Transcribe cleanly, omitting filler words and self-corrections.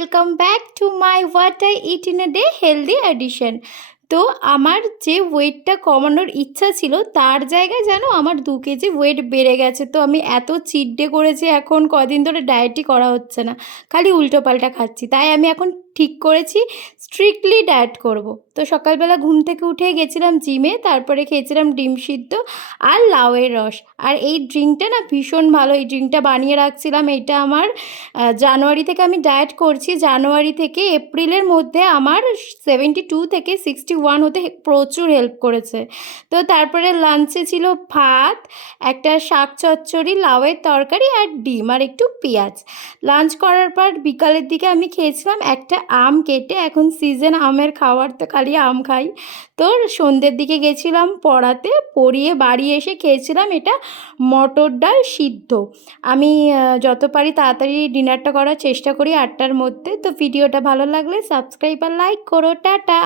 welcome back to my What I Eat in a Day Healthy Edition. তো আমার যে ওয়েটটা কমানোর ইচ্ছা ছিল তার জায়গায় যেন আমার 2 কেজি ওয়েট বেড়ে গেছে। তো আমি এত চিট ডে করেছি, এখন কদিন ধরে ডায়েটই করা হচ্ছে না, খালি উল্টোপাল্টা খাচ্ছি। তাই আমি এখন ঠিক করেছি স্ট্রিক্টলি ডায়েট করব। তো সকালবেলা ঘুম থেকে উঠে গেছিলাম জিমে, তারপরে খেয়েছিলাম ডিম সিদ্ধ আর লাউয়ের রস। আর এই ড্রিঙ্কটা না ভীষণ ভালো, এই ড্রিঙ্কটা বানিয়ে রাখছিলাম। এটা আমার জানুয়ারি থেকে আমি ডায়েট করছি, জানুয়ারি থেকে এপ্রিলের মধ্যে আমার 72 থেকে 61 হতে প্রচুর হেল্প করেছে। তো তারপরে লাঞ্চে ছিল ভাত, একটা শাক চচ্চড়ি, লাউয়ের তরকারি আর ডিম আর একটু পেঁয়াজ। লাঞ্চ করার পর বিকালের দিকে আমি খেয়েছিলাম একটা আম কেটে, এখন সিজন আমের খাওয়ার, তো খালি আম খাই। তো সন্ধ্যের দিকে গেছিলাম পড়াতে, পড়িয়ে বাড়ি এসে খেয়েছিলাম এটা মটর ডাল সিদ্ধ। আমি যত পারি তাড়াতাড়ি ডিনারটা করার চেষ্টা করি 8টার মধ্যে। তো ভিডিওটা ভালো লাগলে সাবস্ক্রাইব আর লাইক করো। টাটা।